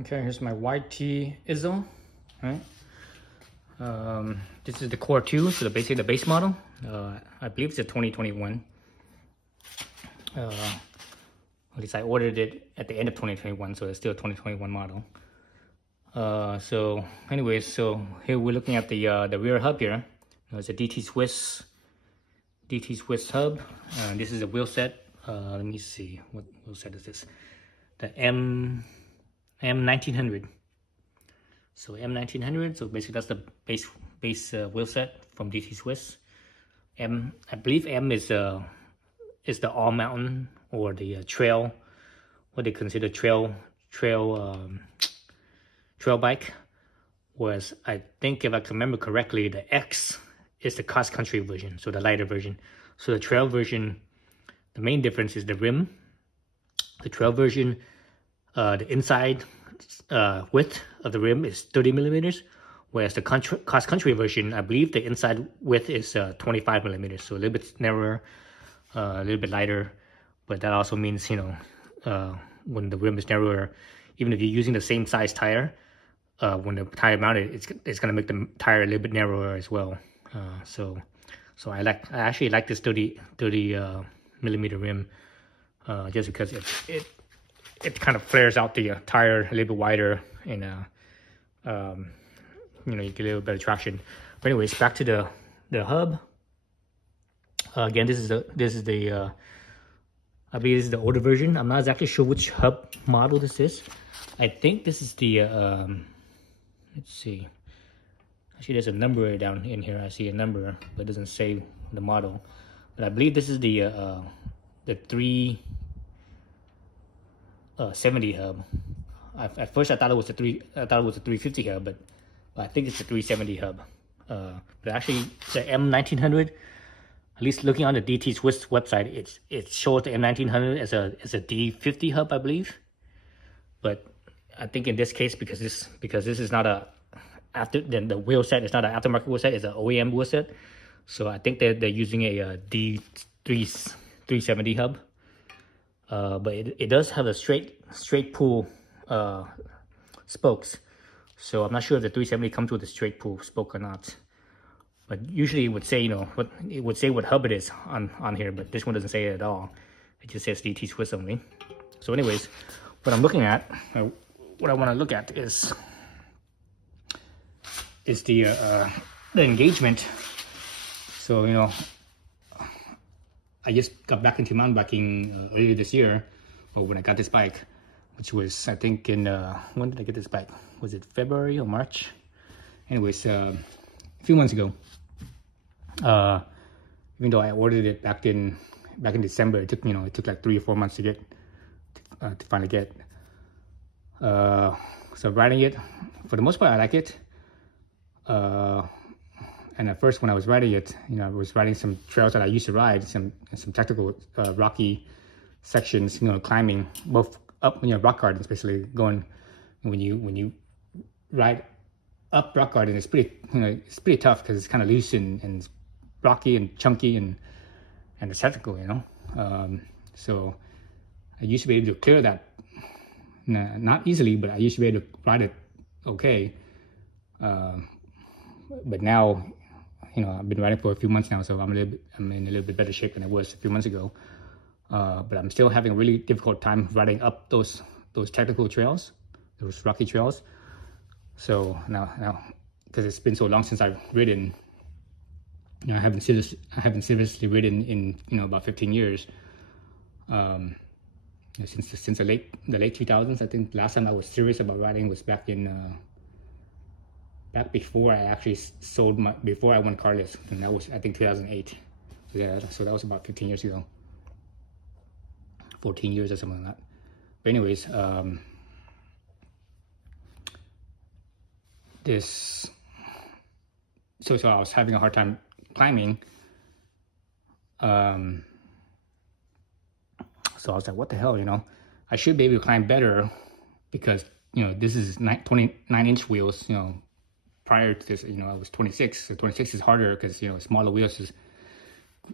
Okay, here's my YT Izzo. Right. This is the Core 2, so basically the base model. I believe it's a 2021. At least I ordered it at the end of 2021, so it's still a 2021 model. So anyways, so here we're looking at the rear hub here. It's a DT Swiss hub. This is a wheel set. Let me see, what wheel set is this? The M1900. So M1900. So basically that's the base wheel set from DT Swiss. I believe M is the all mountain or the trail, what they consider trail bike. Whereas I think, if I can remember correctly, the X is the cross country version, so the lighter version. So the trail version, the main difference is the rim. The trail version, the inside width of the rim is 30 millimeters, whereas the cross country version, I believe the inside width is 25 millimeters, so a little bit narrower, a little bit lighter. But that also means, you know, when the rim is narrower, even if you're using the same size tire, when the tire mounted, it's gonna make the tire a little bit narrower as well. So I actually like this 30 millimeter rim, just because it kind of flares out the tire a little bit wider, and you know, you get a little better traction. But anyways, back to the hub. Again, this is the I believe this is the older version. I'm not exactly sure which hub model this is. I think this is the let's see. Actually, there's a number down in here. I see a number, but it doesn't say the model. But I believe this is the 370 hub. At first, I thought it was a 350 hub, but I think it's a 370 hub. But actually, the M1900, at least looking on the DT Swiss website, it shows the M1900 as a D50 hub, I believe. But I think in this case, because this is not the wheel set is not an aftermarket wheel set, it's an OEM wheel set. So I think they're using a D370 hub. But it does have a straight pull spokes. So I'm not sure if the 370 comes with a straight pull spoke or not. But usually it would say, you know, what hub it is on here, but this one doesn't say it at all. It just says DT Swiss only. So anyways, what I'm looking at, what I want to look at is the engagement. So, you know, I just got back into mountain biking earlier this year, or when I got this bike, which was, I think, in when did I get this bike? Was it February or March? Anyways, a few months ago. Even though I ordered it back in December, it took like 3 or 4 months to get to finally get. So riding it, for the most part, I like it. And at first, when I was riding it, you know, I was riding some trails that I used to ride, some technical rocky sections, you know, climbing both up, you know, rock gardens, basically going. When you ride up rock garden, it's pretty tough because it's kind of loose and rocky and chunky and it's technical, you know. So I used to be able to clear that, not easily, but I used to be able to ride it okay. But now, you know, I've been riding for a few months now, so I'm in a little bit better shape than I was a few months ago. But I'm still having a really difficult time riding up those technical trails, those rocky trails. So now, because it's been so long since I've ridden, you know, I haven't seriously ridden in, you know, about 15 years. Since the late 2000s. I think the last time I was serious about riding was back before I actually before I went carless, and that was, I think, 2008. Yeah, so that was about 15 years ago, 14 years or something like that. But anyways, so I was having a hard time climbing. So I was like, what the hell, you know? I should be able to climb better because, you know, this is 29-inch wheels, you know. Prior to this, you know, I was 26. So 26 is harder because, you know, smaller wheels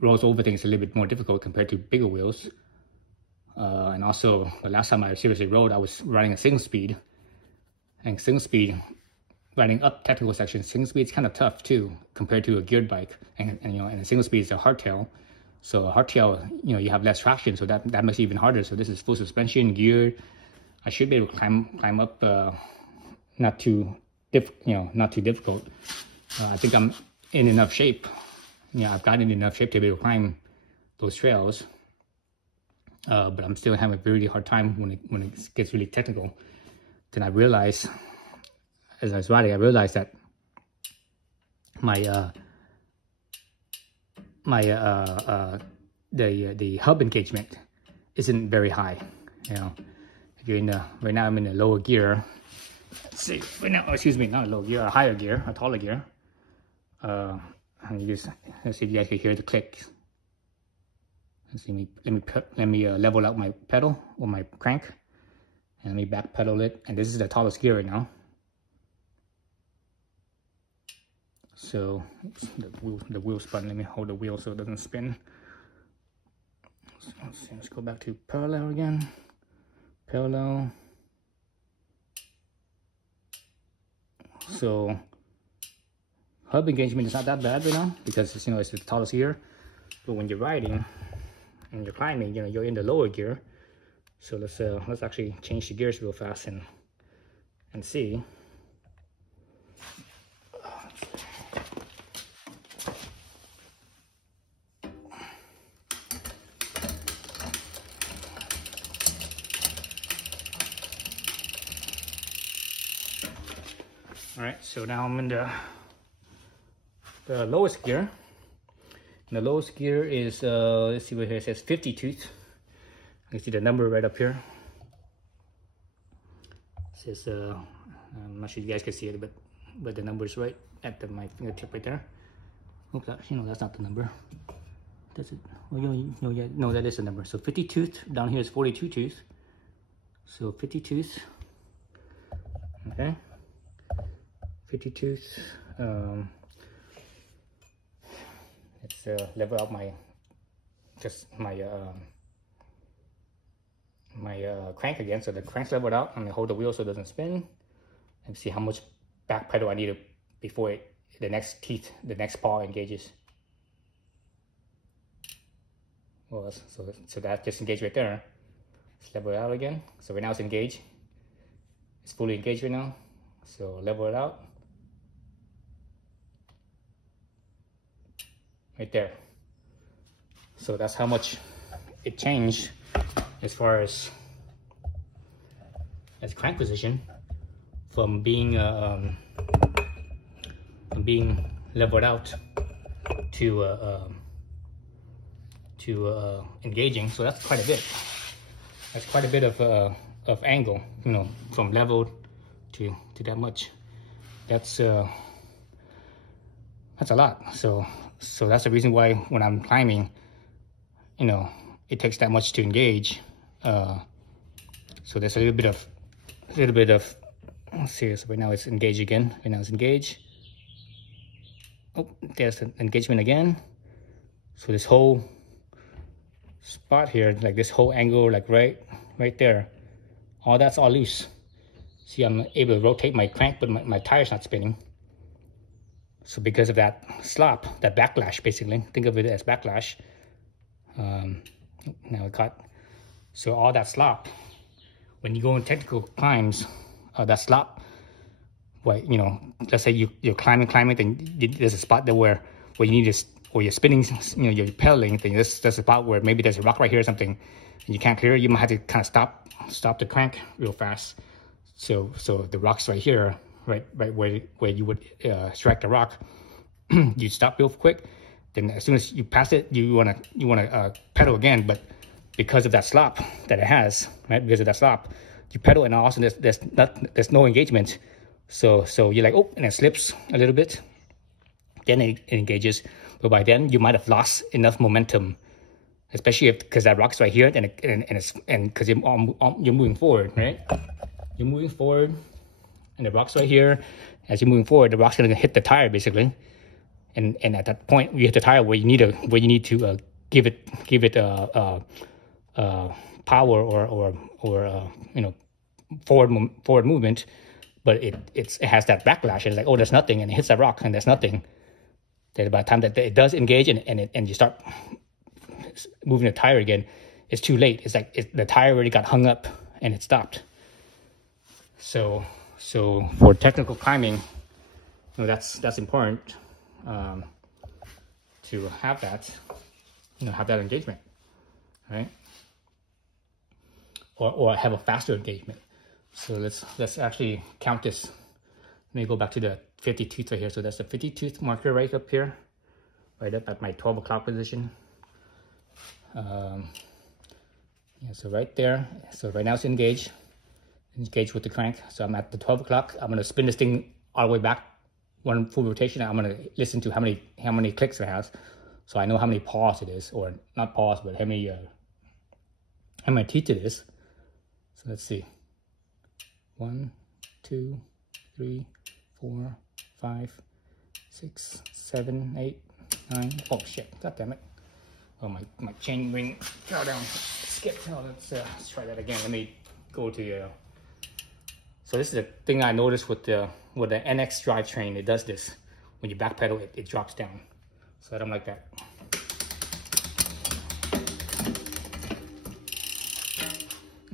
rolls over things a little bit more difficult compared to bigger wheels. And also, the last time I seriously rode, I was riding a single speed. And single speed, riding up technical sections, single speed is kind of tough too compared to a geared bike. And you know, and a single speed is a hardtail. So a hardtail, you know, you have less traction, so that makes it even harder. So this is full suspension, geared. I should be able to climb up, not too difficult. I think I'm in enough shape. You know, I've gotten in enough shape to be able to climb those trails. But I'm still having a really hard time when it gets really technical. Then I realized, as I was riding, I realized that the hub engagement isn't very high. You know, if you're in the, right now I'm in a lower gear. Let's see, right now, excuse me, not a low gear, a higher gear, a taller gear. And let's see if you guys can hear the click. Let's see, let me level out my pedal or my crank, and let me back pedal it. And this is the tallest gear right now. So oops, the wheel spun. Let me hold the wheel so it doesn't spin. So let's go back to parallel again. Parallel. So hub engagement is not that bad right now because it's, you know, it's the tallest gear. But when you're riding and you're climbing, you know, you're in the lower gear. So let's actually change the gears real fast and see. All right, so now I'm in the lowest gear. And the lowest gear is, let's see what here, it says 50 tooth. You can see the number right up here. It says, I'm not sure you guys can see it, but the number is right at my fingertip right there. Oops, you know, that's not the number. That's it. Well, no, that is the number. So 50 tooth, down here is 42 tooth. So 50 tooth, okay. 50 tooth. Let's level out my crank again. So the crank's leveled out. I'm gonna hold the wheel so it doesn't spin, and see how much back pedal I need before the next paw engages. Well, so that just engaged right there. Let's level it out again. So right now it's engaged. It's fully engaged right now. So level it out. Right there. So that's how much it changed as far as crank position from being leveled out to engaging. So that's quite a bit. That's quite a bit of angle, you know, from leveled to that much. That's a lot. So that's the reason why when I'm climbing, you know, it takes that much to engage. So there's a little bit of, let's see, so right now it's engaged again. Right now it's engaged. Oh, there's an engagement again. So this whole spot here, like this whole angle, like right there, all that's all loose. See, I'm able to rotate my crank, but my tire's not spinning. So because of that slop, that backlash, basically, think of it as backlash. Now it caught. So all that slop, when you go in technical climbs, that slop, well, you know, let's say you're climbing, then there's a spot there where you need to, or you're spinning, you know, you're pedaling, then there's a spot where maybe there's a rock right here or something, and you can't clear it. You might have to kind of stop the crank real fast. So the rock's right here, right where you would strike the rock. You stop real quick. Then as soon as you pass it, you wanna pedal again, but because of that slop that it has, right? Because of that slop, you pedal, and also there's no engagement. So you're like, oh, and it slips a little bit. Then it engages, but by then you might have lost enough momentum, especially because that rock's right here, and because you're moving forward, right? You're moving forward, and the rock's right here. As you're moving forward, the rock's gonna hit the tire basically, and at that point you hit the tire where you need to give it power or you know, forward movement. but it has that backlash. It's like, oh, there's nothing, and it hits that rock, and there's nothing. Then by the time that it does engage and you start moving the tire again, it's too late. It's like the tire already got hung up and it stopped. So for technical climbing, you know, that's important to have that, you know, have that engagement, right? Or have a faster engagement. So let's actually count this. Let me go back to the 50 tooth right here. So that's the 50 tooth marker right up here, right up at my 12 o'clock position. Yeah, so right there. So right now it's engaged with the crank. So I'm at the 12 o'clock. I'm gonna spin this thing all the way back, one full rotation. I'm gonna listen to how many clicks it has, so I know how many paws it is, or not paws, but how many teeth it is. So let's see. 1, 2, 3, 4, 5, 6, 7, 8, 9. Oh shit! God damn it! Oh, my chain ring fell down. Skip. Oh, let's try that again. Let me go to so this is the thing I noticed with the NX drivetrain. It does this. When you backpedal, it drops down. So I don't like that.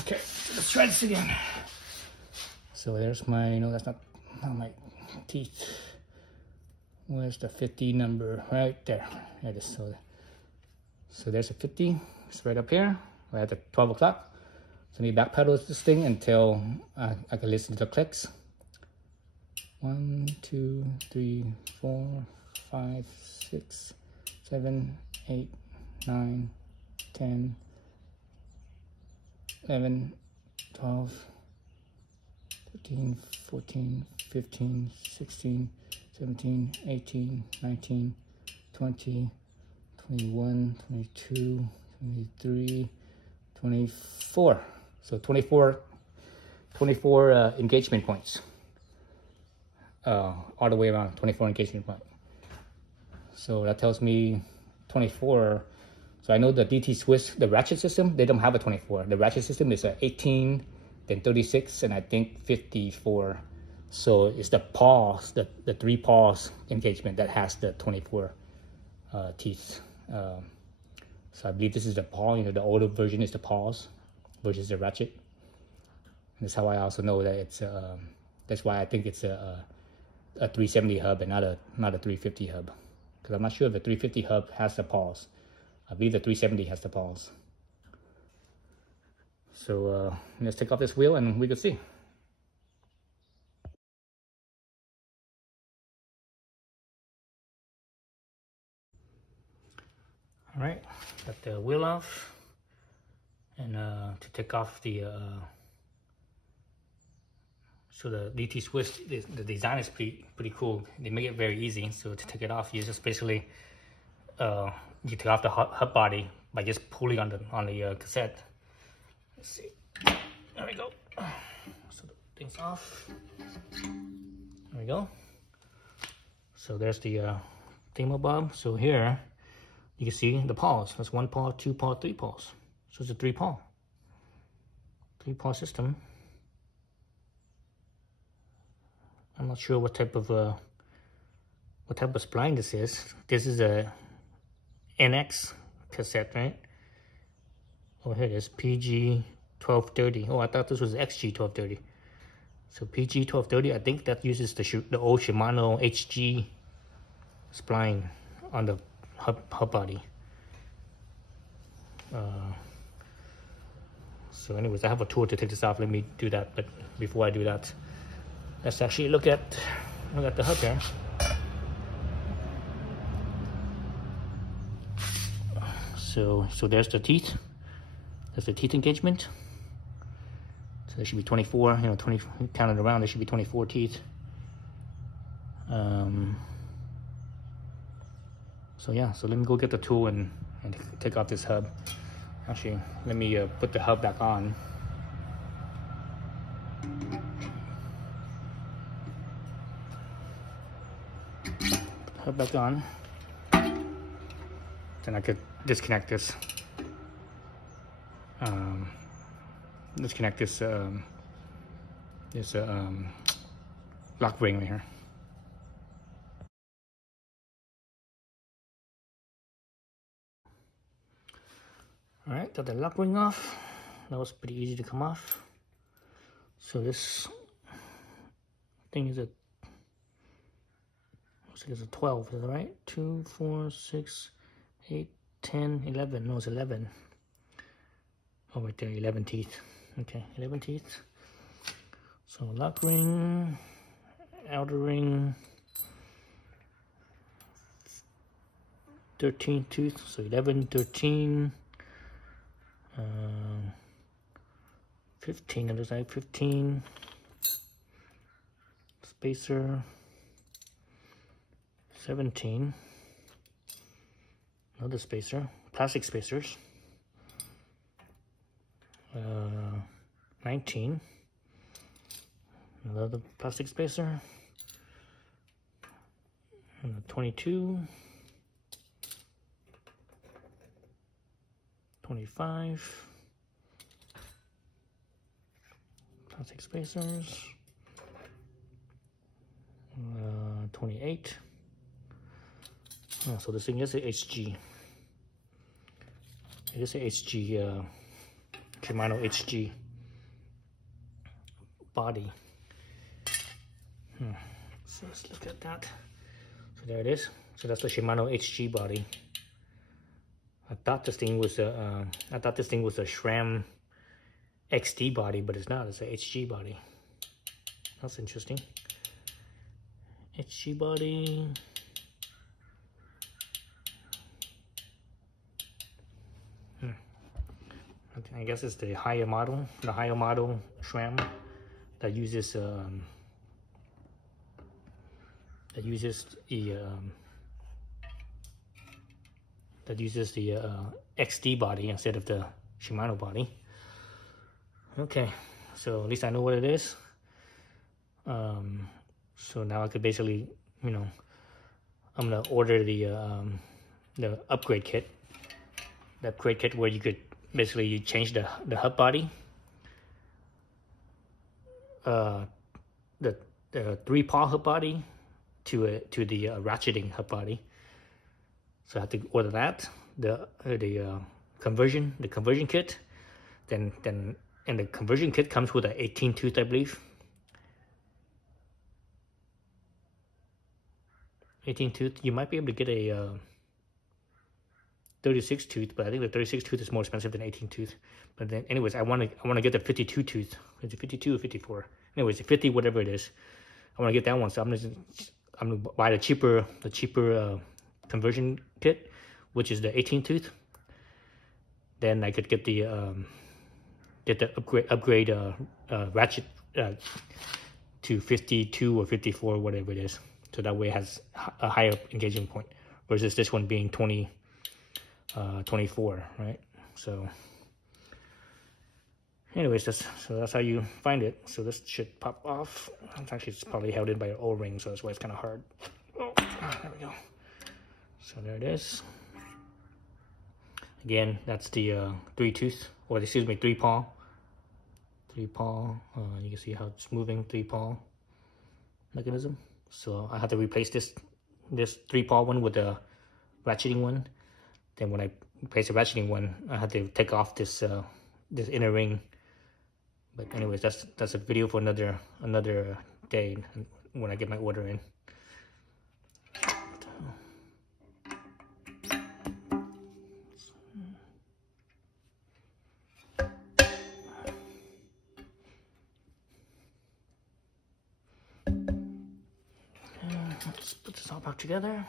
Okay, let's try this again. So there's my, no, that's not my teeth. Where's the 50 number? Right there. There it is. So there's a 50. It's right up here. Right at the 12 o'clock. So let me backpedal this thing until I can listen to the clicks. 1, 2, 3, 4, 5, 6, 7, 8, 9, 10, 11, 12, 13, 14, 15, 16, 17, 18, 19, 20, 21, 22, 23, 24. So 24 engagement points. All the way around, 24 engagement points. So that tells me 24. So I know the DT Swiss, the ratchet system, they don't have a 24. The ratchet system is 18, then 36, and I think 54. So it's the paws, the 3 paws engagement that has the 24 teeth. So I believe this is the paw. You know, the older version is the paws versus the ratchet. And that's how I also know that it's. That's why I think it's a 370 hub and not a 350 hub, because I'm not sure if the 350 hub has the paws. I believe the 370 has the paws. So let's take off this wheel and we can see. All right, got the wheel off, and to take off the so the DT Swiss, the design is pretty cool. They make it very easy. So to take it off, you just basically you take off the hub body by just pulling on the cassette. Let's see. There we go. So the thing's off. There we go. So there's the thingamabob. So here you can see the paws. That's 1 paw, 2 paw, 3 paws. So it's a 3 paw system. I'm not sure what type of spline this is. This is a NX cassette, right? Oh, here it is, PG 1230. Oh, I thought this was XG 1230. So PG 1230, I think that uses the old Shimano HG spline on the hub body. So anyways, I have a tool to take this off. Let me do that. But before I do that, let's actually look at the hub here. So there's the teeth. There's the teeth engagement. So there should be 24. You know, 20 counted around. There should be 24 teeth. So yeah. So let me go get the tool and take off this hub. Actually, let me put the hub back on. Back on, then I could disconnect this. Disconnect this lock ring right here. All right, got the lock ring off. That was pretty easy to come off. So this thing is a, looks like it's a 12, is that right? 2, 4, 6, 8, 10, 11. No, it's 11. Oh, right there, 11 teeth. Okay, 11 teeth. So lock ring, outer ring, 13 tooth. So 11, 13. 15, it looks like 15. Spacer. 17. Another spacer. Plastic spacers. 19. Another plastic spacer. And 22. 25 plastic spacers, 28. Oh, so this thing is a HG. It is a HG, Shimano HG body. So let's look at that. So there it is. So that's the Shimano HG body. I thought this thing was a SRAM XD body, but it's not. It's a HG body. That's interesting. HG body. I guess it's the higher model SRAM that uses the XD body instead of the Shimano body. Okay, so at least I know what it is. So now I could basically, you know, I'm gonna order the upgrade kit. The upgrade kit where you could basically you change the hub body. The 3-paw hub body to the ratcheting hub body. So I have to order that, the conversion kit, then and the conversion kit comes with an 18 tooth, I believe. 18 tooth. You might be able to get a 36 tooth, but I think the 36 tooth is more expensive than 18 tooth. But then, anyways, I want to get the 52 tooth. Is it 52 or 54? Anyways, the 50, whatever it is, I want to get that one. So I'm gonna buy the cheaper conversion kit, which is the 18 tooth. Then I could get the upgrade ratchet to 52 or 54, whatever it is. So that way it has a higher engagement point, versus this one being 24, right? So anyways, that's how you find it. So this should pop off. It's probably held in by an O-ring, so that's why it's kind of hard. Oh, there we go. So there it is. Again, that's the 3-paw. 3-paw. You can see how it's moving. 3-paw mechanism. So I have to replace this 3-paw one with the ratcheting one. Then when I replace the ratcheting one, I have to take off this inner ring. But anyways, that's a video for another day when I get my order in. Let's put this all back together.